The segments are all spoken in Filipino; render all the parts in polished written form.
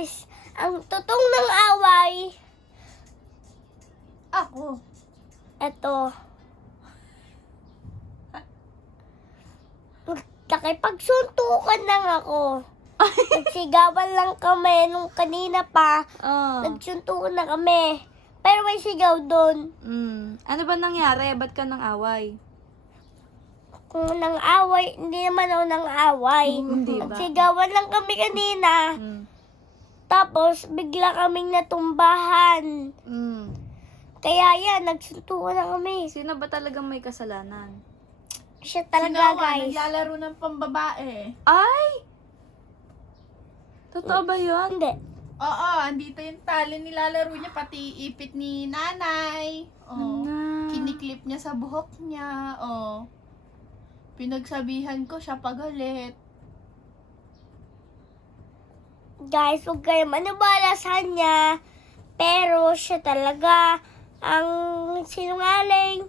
guys, ang tutong ng away, Ako. eto. Nakipagsuntukan lang ako. Nagsigawan lang kami nung kanina pa. Oh. Nagsuntukan na kami. Pero may sigaw doon. Ano ba nangyari? Ba't ka nang away? Kung nang away, hindi naman ako nang away. Hindi ba? Nagsigawan lang kami kanina. Mm. Tapos, bigla kaming natumbahan. Kaya yan, nagsuntukan na kami. Sino ba talagang may kasalanan? Siya Sino talaga, nga, guys. naglalaro ng pambabae. Ay! Totoo ba yun? Hindi. Oo, andito yung tali nilalaro niya, pati ipit ni nanay. Oh, kiniklip niya sa buhok niya. Oh. Pinagsabihan ko siya pagalit. Guys, huwag kayo manubala sa kanya. Pero siya talaga ang sinungaling.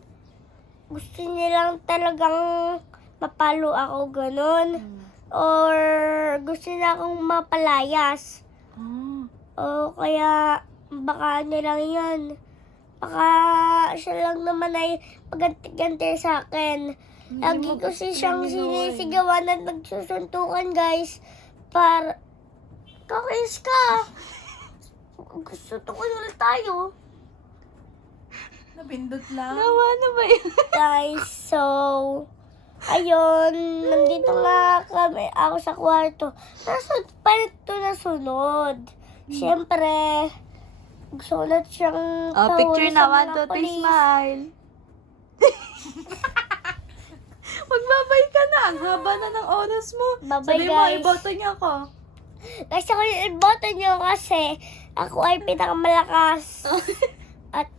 Gusto niya lang talagang mapalo ako ganun. Or gusto niya akong mapalayas. O kaya baka ano lang yan. Baka siya lang naman ay paganti-ganti sa akin. Lagi ko siyang sinisigawan at nagsusuntukan, guys. Para kakis ka. Gusto ko ulit tayo. Nabindot lang. Nawa na ba yun? Guys, so ayun, nandito nga kami, ako sa kwarto. Nasunod pa ito na sunod. Siyempre, gusto ko na siyang Oh, picture pahuli na. sa 1, mga 2, 3, pulis. smile. Magbabay ka na. Ang haba na ng oras mo. Bye-bye, Sabi mo, guys. iboto niya ako. Guys, ako yung iboto nyo kasi ako ay pinakamalakas. At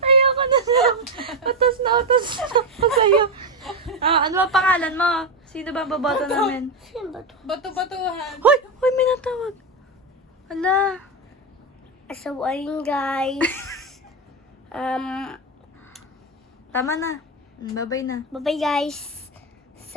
Ayoko na lang. Utos na ako sa'yo. Ano ba pangalan mo? Sino ba baboto namin? sino ba to? Bato-batuhan. Hoy! Hoy, may natawag. Hala. So, ayun guys. Tama na. Bye-bye na. Bye-bye guys.